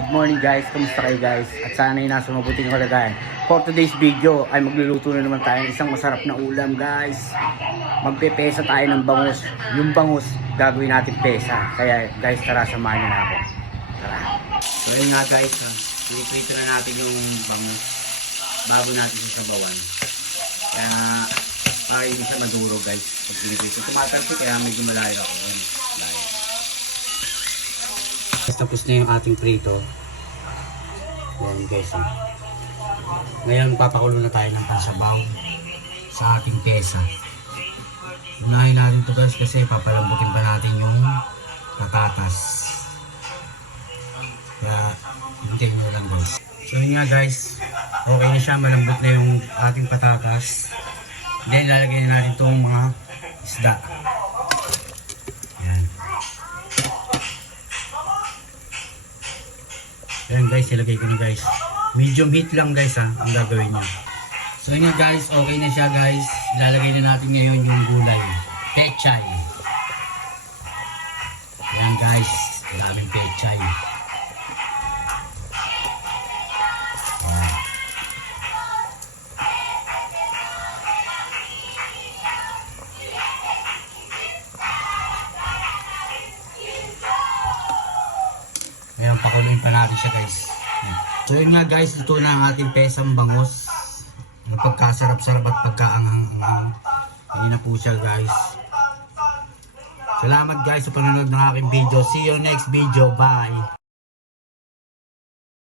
Good morning guys, kamusta kayo guys? At sana ay nasa mabuting kalagayan. For today's video ay magluluto na naman tayo ng isang masarap na ulam guys. Magpepesa tayo ng bangus. Yung bangus gagawin natin pesa. Kaya guys, tara samahan niyo na ako. Tara. So yun nga guys, piniprito na natin yung bangus bago natin sasabawan. Kaya para hindi siya maduro guys. Pag piniprito, tumatalsik kaya medyo malayo ako. Tapos na yung ating prito. Yan guys. Ngayon papakulo na tayo ng pasabaw sa ating pesa. Unahin natin ito guys kasi papalambutin pa natin yung patatas. Kaya hintayin nyo lang guys. So yun nga guys, okay na siya, malambot na yung ating patatas. Then lalagyan na natin itong mga isda. Ayan guys, ilagay ko na guys. Medium heat lang guys ang gagawin nyo. So yun guys, okay na siya guys. Ilalagay na natin ngayon yung gulay. Pechay. Ayan guys, maraming pechay. Ayan, pakuluin pa natin siya guys. So yun nga guys, ito na ang ating pesang bangus. Pagkasarap-sarap at pagkaanghang-anghang. Hindi na po siya guys. Salamat guys sa panonood ng aking video. See you next video. Bye!